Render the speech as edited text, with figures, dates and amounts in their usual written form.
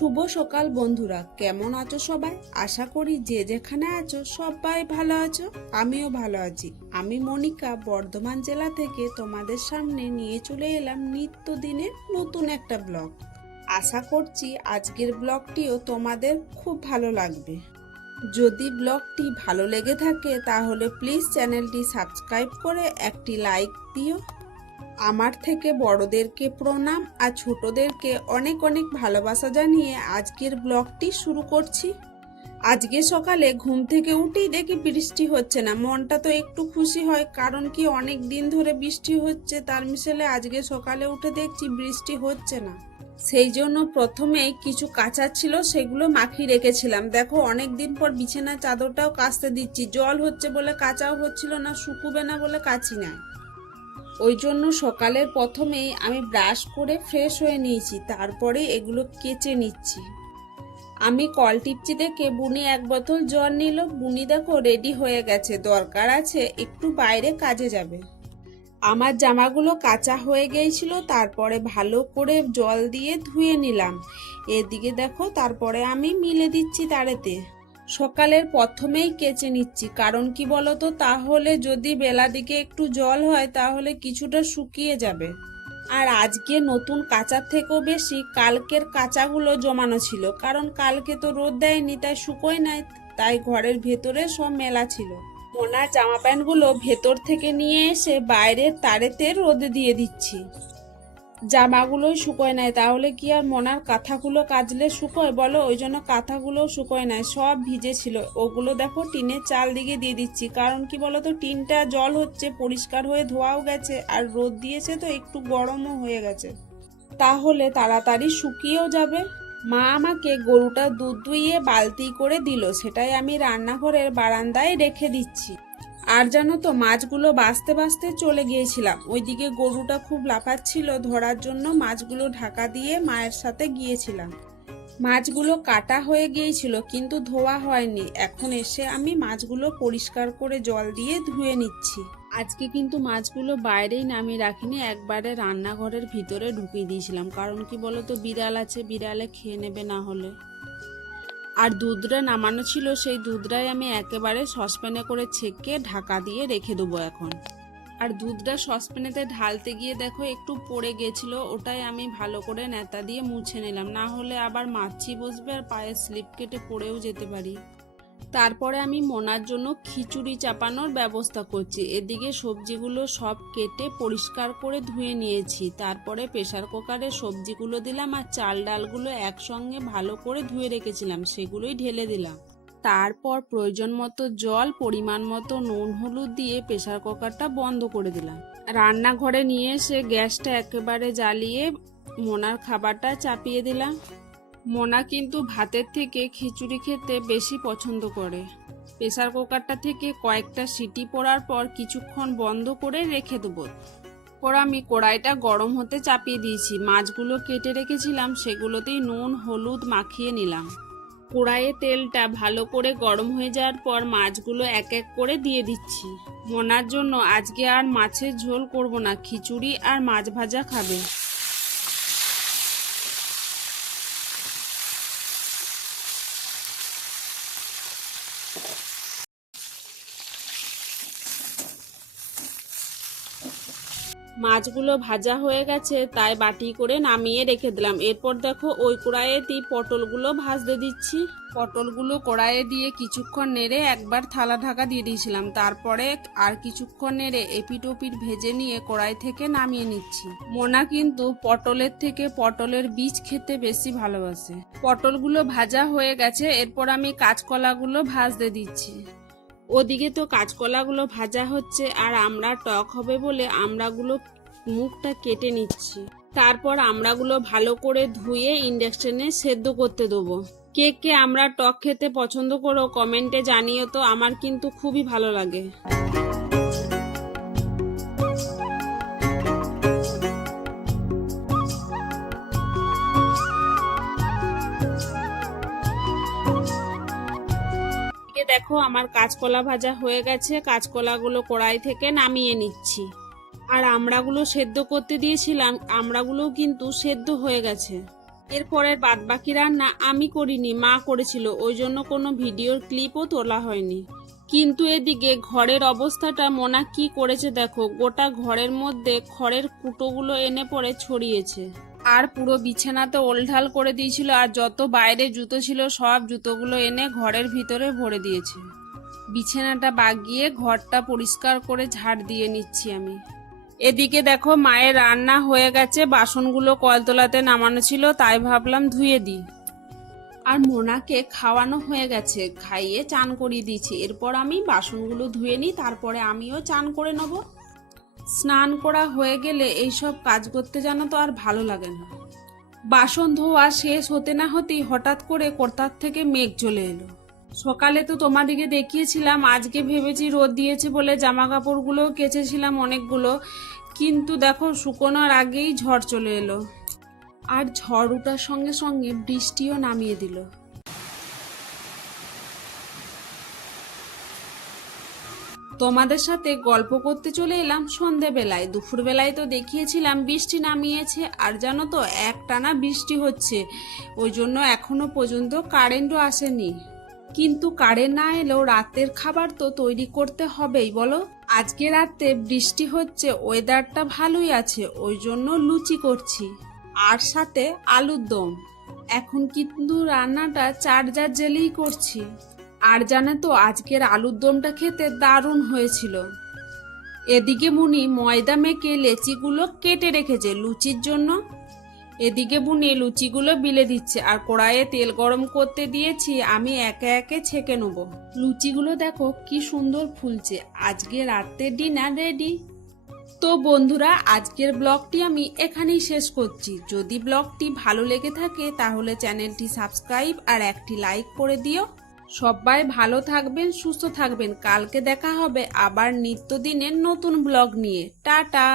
শুভ সকাল বন্ধুরা, কেমন আছো সবাই? আশা করি যে যেখানে আছো সবাই ভালো আছো। আমিও ভালো আছি। আমি মনিকা বর্ধমান জেলা থেকে তোমাদের সামনে নিয়ে চলে এলাম নিত্যদিনের নতুন একটা ব্লগ। আশা করছি আজকের ব্লগটিও তোমাদের খুব ভালো লাগবে। যদি ব্লগটি ভালো লেগে থাকে তাহলে প্লিজ চ্যানেলটি সাবস্ক্রাইব করে একটি লাইক দিও। আমার থেকে বড়দেরকে প্রণাম আর ছোটদেরকে অনেক অনেক ভালোবাসা জানিয়ে আজকের ব্লগটি শুরু করছি। আজকে সকালে ঘুম থেকে উঠেই দেখি বৃষ্টি হচ্ছে না। মনটা তো একটু খুশি হয়, কারণ কি অনেক দিন ধরে বৃষ্টি হচ্ছে, তার মিশেলে আজকে সকালে উঠে দেখছি বৃষ্টি হচ্ছে না। সেই জন্য প্রথমেই কিছু কাঁচা ছিল সেগুলো মাখিয়ে রেখেছিলাম। দেখো অনেক দিন পর বিছানার চাদরটাও কাচতে দিচ্ছি। জল হচ্ছে বলে কাচাও হচ্ছিল না, শুকুবে না বলে কাচি না। ওই জন্য সকালের প্রথমেই আমি ব্রাশ করে ফ্রেশ হয়ে নিয়েছি, তারপরে এগুলো কেচে নিচ্ছি। আমি কল টিপছি দেখে বুনি এক বোতল জল নিল। বুনি দেখো রেডি হয়ে গেছে, দরকার আছে একটু বাইরে কাজে যাবে। আমার জামাগুলো কাঁচা হয়ে গিয়েছিল, তারপরে ভালো করে জল দিয়ে ধুয়ে নিলাম। এদিকে দেখো তারপরে আমি মিলে দিচ্ছি তারেতে। সকালের প্রথমেই কেচে নিচ্ছি, কারণ কি বলতো, তাহলে যদি বেলা দিকে একটু জল হয় তাহলে কিছুটা শুকিয়ে যাবে। আর আজকে নতুন কাঁচার থেকেও বেশি কালকের কাঁচাগুলো জমানো ছিল, কারণ কালকে তো রোদ দেয়নি তাই শুকোয় নাই, তাই ঘরের ভেতরে সব মেলা ছিল। মোনার জামা প্যান্টগুলো ভেতর থেকে নিয়ে এসে বাইরের তারেতে রোদে দিয়ে দিচ্ছি। জামাগুলোই শুকোয় নাই, তাহলে কি আর মোনার কাঁথাগুলো কাচলে শুকোয় বলো? ওই জন্য কাঁথাগুলোও শুকোয় নাই, সব ভিজে ছিল। ওগুলো দেখো টিনের চাল দিকে দিয়ে দিচ্ছি, কারণ কি বলতো, টিনটা জল হচ্ছে, পরিষ্কার হয়ে ধোয়াও গেছে, আর রোদ দিয়েছে তো একটু গরমও হয়ে গেছে, তাহলে তাড়াতাড়ি শুকিয়েও যাবে। মা আমাকে গরুটা দুধ দুইয়ে বালতি করে দিল, সেটাই আমি রান্নাঘরের বারান্দায় রেখে দিচ্ছি। আর জানো তো, মাছগুলো বাছতে বাছতে চলে গিয়েছিলাম। ওইদিকে গরুটা খুব লাফাচ্ছিল, ধরার জন্য মাছগুলো ঢাকা দিয়ে মায়ের সাথে গিয়েছিলাম। মাছগুলো কাটা হয়ে গিয়েছিল কিন্তু ধোয়া হয়নি। এখন এসে আমি মাছগুলো পরিষ্কার করে জল দিয়ে ধুয়ে নিচ্ছি। আজকে কিন্তু মাছগুলো বাইরেই নামিয়ে রাখিনি, একবারে রান্নাঘরের ভিতরে ঢুকিয়ে দিয়েছিলাম, কারণ কি বলতো, বিড়াল আছে, বিড়ালে খেয়ে নেবে না হলে। আর দুধটা নামানো ছিল, সেই দুধটাই আমি একেবারে সসপ্যানে করে ছেঁকে ঢাকা দিয়ে রেখে দেবো এখন। আর দুধটা সসপ্যানেতে ঢালতে গিয়ে দেখো একটু পড়ে গেছিল, ওটাই আমি ভালো করে নেতা দিয়ে মুছে নিলাম, না হলে আবার মাছি বসবে আর পায়ে স্লিপ কেটে পড়েও যেতে পারি। তারপরে আমি মোনার জন্য খিচুড়ি চাপানোর ব্যবস্থা করছি। এদিকে সবজিগুলো সব কেটে পরিষ্কার করে ধুয়ে নিয়েছি, তারপরে প্রেসার কুকারে সবজিগুলো দিলাম, আর চাল ডালগুলো একসঙ্গে ভালো করে ধুয়ে রেখেছিলাম সেগুলোই ঢেলে দিলাম। তারপর প্রয়োজন মতো জল, পরিমাণ মতো নুন হলুদ দিয়ে প্রেসার কুকারটা বন্ধ করে দিলাম। রান্নাঘরে নিয়ে এসে গ্যাসটা একেবারে জ্বালিয়ে মোনার খাবারটা চাপিয়ে দিলাম। মোনা কিন্তু ভাতের থেকে খিচুড়ি খেতে বেশি পছন্দ করে। প্রেসার কুকারটা থেকে কয়েকটা সিটি পড়ার পর কিছুক্ষণ বন্ধ করে রেখে দেবো। পর আমি কড়াইটা গরম হতে চাপিয়ে দিয়েছি। মাছগুলো কেটে রেখেছিলাম সেগুলোতেই নুন হলুদ মাখিয়ে নিলাম। কড়াইয়ে তেলটা ভালো করে গরম হয়ে যাওয়ার পর মাছগুলো এক এক করে দিয়ে দিচ্ছি। মোনার জন্য আজকে আর মাছের ঝোল করব না, খিচুড়ি আর মাছ ভাজা খাবে। মাছগুলো ভাজা হয়ে গেছে তাই বাটি করে নামিয়ে রেখে দিলাম। এরপর দেখো ওই কড়াইয়েতেই পটলগুলো ভাজতে দিচ্ছি। পটলগুলো কড়াইয়ে দিয়ে কিছুক্ষণ নেড়ে একবার থালা ঢাকা দিয়ে দিয়েছিলাম, তারপরে আর কিছুক্ষণ নেড়ে এপিট ওপিট ভেজে নিয়ে কড়াই থেকে নামিয়ে নিচ্ছি। মোনা কিন্তু পটলের থেকে পটলের বীজ খেতে বেশি ভালোবাসে। পটলগুলো ভাজা হয়ে গেছে, এরপর আমি কাঁচকলাগুলো ভাজতে দিচ্ছি। ওদিকে তো কাঁচকলাগুলো ভাজা হচ্ছে, আর আমড়া টক হবে বলে আমড়াগুলো মুখটা কেটে নিচ্ছি। তারপর আমড়াগুলো ভালো করে ধুয়ে ইন্ডাকশনে সেদ্ধ করতে দেবো। কে কে আমরা টক খেতে পছন্দ করো কমেন্টে জানিও তো, আমার কিন্তু খুবই ভালো লাগে। দেখো আমার কাঁচকলা ভাজা হয়ে গেছে, কাঁচকলাগুলো কড়াই থেকে নামিয়ে নিচ্ছি। আর আমড়াগুলো সেদ্ধ করতে দিয়েছিলাম, আমড়াগুলোও কিন্তু সেদ্ধ হয়ে গেছে। এরপরের বাদবাকি রান্না আমি করিনি, মা করেছিল, ওই জন্য কোনো ভিডিওর ক্লিপও তোলা হয়নি। কিন্তু এদিকে ঘরের অবস্থাটা মোনা কি করেছে দেখো, গোটা ঘরের মধ্যে খড়ের কুটোগুলো এনে পড়ে ছড়িয়েছে, আর পুরো বিছানাতে ওলঢাল করে দিয়েছিল, আর যত বাইরে জুতো ছিল সব জুতোগুলো এনে ঘরের ভিতরে ভরে দিয়েছে। বিছানাটা বাগিয়ে ঘরটা পরিষ্কার করে ঝাড় দিয়ে নিচ্ছি আমি। এদিকে দেখো মায়ের রান্না হয়ে গেছে, বাসনগুলো কলতলাতে নামানো ছিল, তাই ভাবলাম ধুয়ে দিই। আর মোনাকে খাওয়ানো হয়ে গেছে, খাইয়ে চান করিয়ে দিয়েছি। এরপর আমি বাসনগুলো ধুয়ে নিই, তারপরে আমিও চান করে নেব। স্নান করা হয়ে গেলে এইসব কাজ করতে জানো তো আর ভালো লাগে না। বাসন ধোয়া শেষ হতে না হতেই হঠাৎ করে কোথার থেকে মেঘ চলে এলো। সকালে তো তোমাদিকে দেখিয়েছিলাম, আজকে ভেবেছি রোদ দিয়েছে বলে জামা কাপড়গুলো কেচেছিলাম অনেকগুলো, কিন্তু দেখো শুকোনোর আগেই ঝড় চলে এলো, আর ঝড় ওঠার সঙ্গে সঙ্গে বৃষ্টিও নামিয়ে দিল। তোমাদের সাথে গল্প করতে চলে এলাম সন্ধেবেলায়। দুপুরবেলায় তো দেখিয়েছিলাম বৃষ্টি নামিয়েছে, আর জানো তো একটানা বৃষ্টি হচ্ছে, ওই জন্য এখনো পর্যন্ত কারেন্টও আসেনি। কিন্তু কারেন্ট না এলেও রাতের খাবার তো তৈরি করতে হবেই বলো। আজকে রাতে বৃষ্টি হচ্ছে, ওয়েদারটা ভালোই আছে, ওই জন্য লুচি করছি, আর সাথে আলুর দম। এখন কিন্তু রান্নাটা চার্জার জেলেই করছি। আর জানো তো আজকের আলুর দমটা খেতে দারুণ হয়েছিল। এদিকে মুনি ময়দা মেখে লেচিগুলো কেটে রেখেছে লুচির জন্য। এদিকে বুনি লুচিগুলো বিলে দিচ্ছে, আর কড়াইয়ে তেল গরম করতে দিয়েছি, আমি একে একে ছেঁকে নেব। লুচিগুলো দেখো কি সুন্দর ফুলছে। আজকে রাতের ডিনার রেডি। তো বন্ধুরা, আজকের ব্লগটি আমি এখানেই শেষ করছি। যদি ব্লগটি ভালো লেগে থাকে তাহলে চ্যানেলটি সাবস্ক্রাইব আর একটি লাইক করে দিও। সবাই ভালো থাকবেন, সুস্থ থাকবেন। কালকে দেখা হবে আবার নিত্যদিনের নতুন ব্লগ নিয়ে। টাটা।